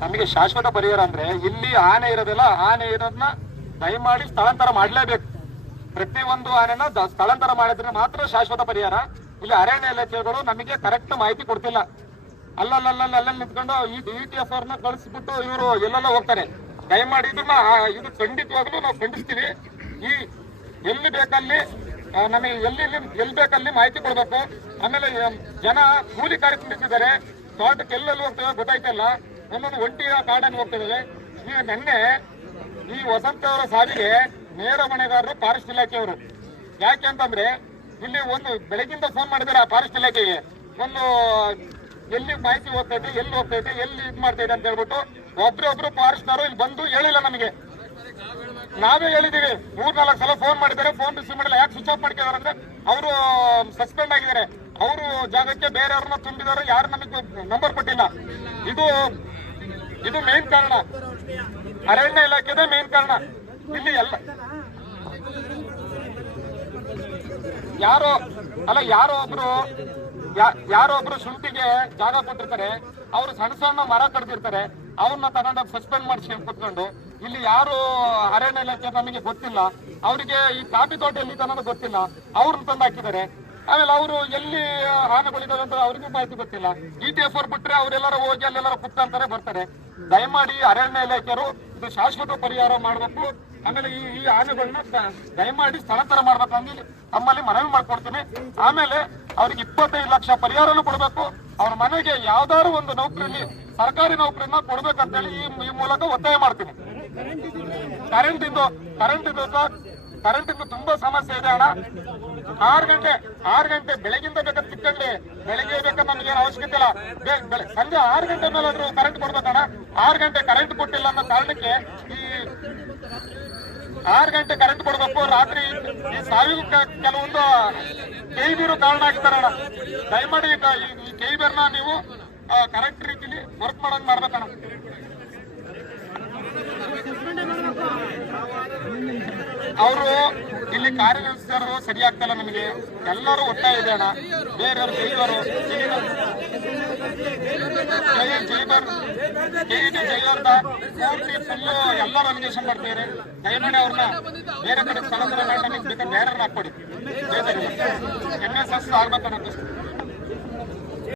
ನಮಗೆ ಶಾಶ್ವತ ಪರಿಹಾರ ಅಂದ್ರೆ ಇಲ್ಲಿ ಆನೆ ಇರೋದಿಲ್ಲ, ಆನೆ ಇರೋದನ್ನ ದಯಮಾಡಿ ಸ್ಥಳಾಂತರ ಮಾಡ್ಲೇಬೇಕು. ಪ್ರತಿಯೊಂದು ಆನೆನ ಸ್ಥಳಾಂತರ ಮಾಡಿದ್ರೆ ಮಾತ್ರ ಶಾಶ್ವತ ಪರಿಹಾರ. ಇಲ್ಲಿ ಅರಣ್ಯ ಇಲಾಖೆಗಳು ನಮಗೆ ಕರೆಕ್ಟ್ ಮಾಹಿತಿ ಕೊಡ್ತಿಲ್ಲ. ಅಲ್ಲಲ್ಲಲ್ಲ ಅಲ್ಲಲ್ಲಿ ನಿಂತ್ಕೊಂಡು ಈ ಡಿ ಟಿ ಎಫ್ ಅವ್ರನ್ನ ಕಳಿಸ್ಬಿಟ್ಟು ಇವರು ಎಲ್ಲೆಲ್ಲ ಹೋಗ್ತಾರೆ. ದಯಮಾಡಿ ಇದನ್ನ ಇದು ಖಂಡಿತವಾಗ್ಲೂ ನಾವು ಖಂಡಿಸ್ತೀವಿ. ಈ ಎಲ್ಲಿ ಬೇಕಲ್ಲಿ ನಮಗೆ ಎಲ್ಲಿ, ಎಲ್ಲಿ- ಬೇಕಲ್ಲಿ ಮಾಹಿತಿ ಕೊಡಬೇಕು. ಆಮೇಲೆ ಜನ ಕೂಲಿ ಕಾರ್ಯಕ್ರಮಿಸಿದ್ದಾರೆ ತೋಟಕ್ಕೆ ಕೆಲ್ಲಲ್ಲಿ ಹೋಗ್ತೇವೆ ಗೊತ್ತಾಯ್ತಲ್ಲ? ಒಂದೊಂದು ಒಂಟಿ ಕಾಡನ್ನು ಹೋಗ್ತಿದ್ದೇವೆ ನೀವು ನಿನ್ನೆ ಈ ವಸಂತ ಅವರ ಸಾವಿಗೆ ನೇರ ಹೊಣೆಗಾರರು ಫಾರೆಸ್ಟ್ ಇಲಾಖೆಯವರು. ಯಾಕೆ ಅಂತಂದ್ರೆ, ಇಲ್ಲಿ ಒಂದು ಬೆಳಗಿಂದ ಫೋನ್ ಮಾಡಿದ್ರೆ ಆ ಫಾರೆಸ್ಟ್ ಇಲಾಖೆಗೆ. ಒಂದು ಎಲ್ಲಿ ಮಾಹಿತಿ ಹೋಗ್ತೈತೆ ಎಲ್ಲಿ ಹೋಗ್ತೈತೆ ಎಲ್ಲಿ ಇದು ಮಾಡ್ತೈತೆ ಅಂತ ಹೇಳ್ಬಿಟ್ಟು ಒಬ್ರೊಬ್ರು ಫಾರೆಸ್ಟ್ನವರು ಇಲ್ಲಿ ಬಂದು ಹೇಳಿಲ್ಲ ನಮಗೆ. ನಾವೇ ಹೇಳಿದೀವಿ ಮೂರ್ನಾಲ್ಕು ಸಲ ಫೋನ್ ಮಾಡಿದ್ದಾರೆ. ಫೋನ್ ರಿಸೀವ್ ಮಾಡಿಲ್ಲ. ಯಾಕೆ ಸ್ವಿಚ್ ಆಫ್ ಮಾಡ್ಕೊಂಡ್ರೆ ಅಂದ್ರೆ, ಅವರು ಸಸ್ಪೆಂಡ್ ಆಗಿದ್ದಾರೆ. ಅವರು ಜಾಗಕ್ಕೆ ಬೇರೆಯವ್ರನ್ನ ತುಂಬಿದಾರೆ ಯಾರು ನಮಗೆ ನಂಬರ್ ಕೊಟ್ಟಿಲ್ಲ. ಇದು ಇದು ಮೇನ್ ಕಾರಣ. ಅರಣ್ಯ ಇಲಾಖೆದೇ ಮೇನ್ ಕಾರಣ. ಇಲ್ಲಿ ಎಲ್ಲ ಯಾರೋ, ಅಲ್ಲ, ಯಾರೋ ಒಬ್ರು ಯಾರೋ ಒಬ್ರು ಶುಂಠಿಗೆ ಜಾಗ ಕೊಟ್ಟಿರ್ತಾರೆ, ಅವರು ಸಣ್ಣ ಸಣ್ಣ ಮರ ಕಡ್ದಿರ್ತಾರೆ, ಅವ್ರನ್ನ ತಗೊಂಡೋಗಿ ಸಸ್ಪೆಂಡ್ ಮಾಡಿಸಿ ಕುತ್ಕೊಂಡು, ಇಲ್ಲಿ ಯಾರು ಅರಣ್ಯ ಇಲಾಖೆ ನಮಗೆ ಗೊತ್ತಿಲ್ಲ, ಅವರಿಗೆ ಈ ಕಾಫಿ ತೋಟ ಎಲ್ಲಿ ಗೊತ್ತಿಲ್ಲ, ಅವ್ರನ್ನ ತಂದು ಹಾಕಿದ್ದಾರೆ. ಆಮೇಲೆ ಅವರು ಎಲ್ಲಿ ಆನೆಗಳಿದಾವೆ ಅಂತ ಅವ್ರಿಗೂ ಮಾಹಿತಿ ಗೊತ್ತಿಲ್ಲ. ಜಿ ಟಿ ಎಫ್ ಅವ್ರು ಬಿಟ್ರೆ ಅವರೆಲ್ಲರೂ ಹೋಗಿ ಅಲ್ಲೆಲ್ಲರೂ ಕುತ್ಕೊಂತಾರೆ ಬರ್ತಾರೆ. ದಯಮಾಡಿ ಅರಣ್ಯ ಇಲಾಖೆಯರು ಇದು ಶಾಶ್ವತ ಪರಿಹಾರ ಮಾಡಬೇಕು. ಆಮೇಲೆ ಈ ಈ ಆನೆಗಳನ್ನ ದಯಮಾಡಿ ಸ್ಥಳಾಂತರ ಮಾಡ್ಬೇಕು ಅಂತ ತಮ್ಮಲ್ಲಿ ಮನವಿ ಮಾಡ್ಕೊಡ್ತೀನಿ. ಆಮೇಲೆ ಅವ್ರಿಗೆ ಇಪ್ಪತ್ತೈದು ಲಕ್ಷ ಪರಿಹಾರನೂ ಕೊಡಬೇಕು. ಅವ್ರ ಮನೆಗೆ ಯಾವ್ದಾದ್ರು ಒಂದು ನೌಕರಿಲಿ, ಸರ್ಕಾರಿ ನೌಕರಿನ ಕೊಡ್ಬೇಕಂತೇಳಿ ಈ ಮೂಲಕ ಒತ್ತಾಯ ಮಾಡ್ತೀನಿ. ಕರೆಂಟ್ ಇದ್ದು ಕರೆಂಟ್ ಇಂದು ಕರೆಂಟ್ ಇಂದು ತುಂಬಾ ಸಮಸ್ಯೆ ಇದೆ ಅಣ್ಣ. ಆರು ಗಂಟೆ ಆರು ಗಂಟೆ ಬೆಳಗಿಂದ ಬೇಕಾದ್ರೆ ಸಿಕ್ಕಂಡಿ ಬೆಳಗ್ಗೆ ಬೇಕಾದ್ರೆ ನಮ್ಗೆ ಏನು ಅವಶ್ಯಕತೆ ಇಲ್ಲ. ಸಂಜೆ ಆರು ಗಂಟೆ ಮೇಲಾದ್ರೂ ಕರೆಂಟ್ ಕೊಡ್ಬೇಕಣ್ಣ ಆರು ಗಂಟೆ ಕರೆಂಟ್ ಕೊಟ್ಟಿಲ್ಲ ಅನ್ನೋ ಕಾರಣಕ್ಕೆ ಈ ಆರು ಗಂಟೆ ಕರೆಂಟ್ ಕೊಡ್ಬೇಕು. ರಾತ್ರಿ ಈ ಸಾವಿಗೆ ಕೆಲವೊಂದು ಕೆಲವೊಂದು ಕೈಬೀರು ಕಾರಣ ಆಗ್ತಾರಣ್ಣ ದಯಮಾಡಿ ಈ- ಈ ಕೈಬೀರ್ನ ನೀವು ಕರೆಕ್ಟ್ ರೀತಿಲಿ ವರ್ಕ್ ಮಾಡಂಗ್ ಮಾಡ್ಬೇಕಣ್ಣ. ಅವರು ಇಲ್ಲಿ ಕಾರ್ಯ ಸರಿ ಆಗ್ತಲ್ಲ ನಮಗೆ. ಎಲ್ಲರೂ ಒಟ್ಟಾಯ ಇದೆ ಅಣ್ಣ. ಬೇರೆಯವರು ಜೈವರು ಜೈ ಜೈಬರ್. ಕೆಇಡಿ ಜೈವರ್ದ ಪೂರ್ತಿ ಫುಲ್ಲು ಎಲ್ಲರೂ ನಾಮಿನೇಷನ್ ಮಾಡ್ತಿದ್ದಾರೆ. ದಯಮಾಡಿ ಅವ್ರನ್ನ ಬೇರೆ ಕಡೆ ಸ್ಥಳಾಂತರ ಮಾಡಿ ನಮಗೆ ಬೇಕಾದ್ರೆ ಬೇರೆ ಹಾಕ್ಕೊಡಿ ಎನ್ ಎಸ್ ಎಸ್ ಆಗ್ಬೇಕನ್ನೋದು